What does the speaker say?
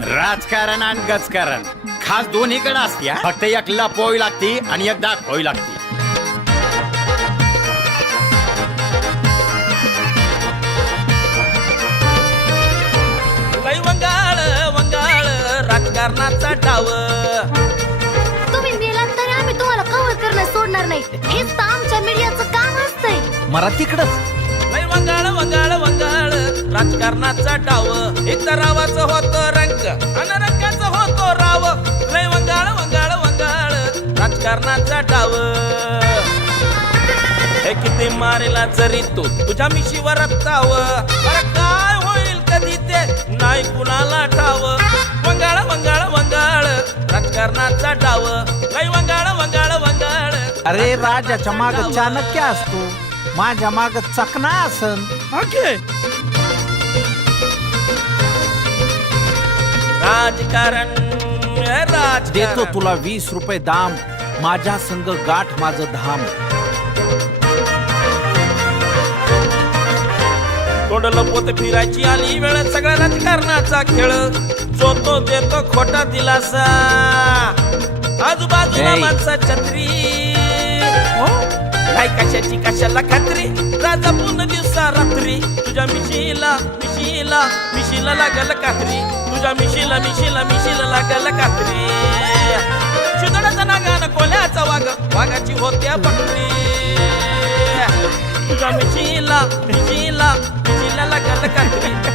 राजकारण आणि गजकारण. खास दोन्हीकडे असते हा. फक्त एक लपवावी लागते आणि एक दाखवावी लागते. लय वंगाळ वंगाळ राजकारणाचा डाव. तुम्ही मेलात तरी आम्ही तुम्हाला कव्हर करणं सोडणार नाही. हेच तर आमच्या मीडियाचं काम असतंय. मराठीकडच. लय वंगाळ वंगाळ वंगाळ. राजकारणाचा डाव. इतर रावाचं होतं रंग आणि रंगाचं होतो राव. लय वंगाळ वंगाळ वंगाळ राजकारणाचा डाव. हे किती मारेला जरी तू तुझ्या मिशीवर रक्ताव. अरे काय होईल कधी ते? नाही कुणाला ठाव. वंगाळ वंगाळ वंगाळ राजकारणाचा डाव. लय वंगाळ वंगाळ वंगाळ अरे राजाच्या माग चाणक्य असतो. माझ्या माग चकना असन. राजकारण राजकारण. देतो तुला वीस रुपये दाम माझ्या संग गाठ माझं धाम. तोंड लपवत फिरायची आली वेळ सगळ्या राजकारणाचा खेळ. जो तो देतो खोटा दिलासा. आजूबाजूला. माणसा छत्री. काय कशाची कशाला खात्री. राजा पूर्ण दिवसा रात्री तुझ्या मिशीला मिशीला मिशीला लागल कात्री. तुझ्या मिशीला मिशीला मिशीला लागल कात्री. शिदडाचा नागान कोल्याचा वाघ वाघाची होत्या बकरी. तुझ्या मिशीला मिशीला मिशीला लागल कात्री.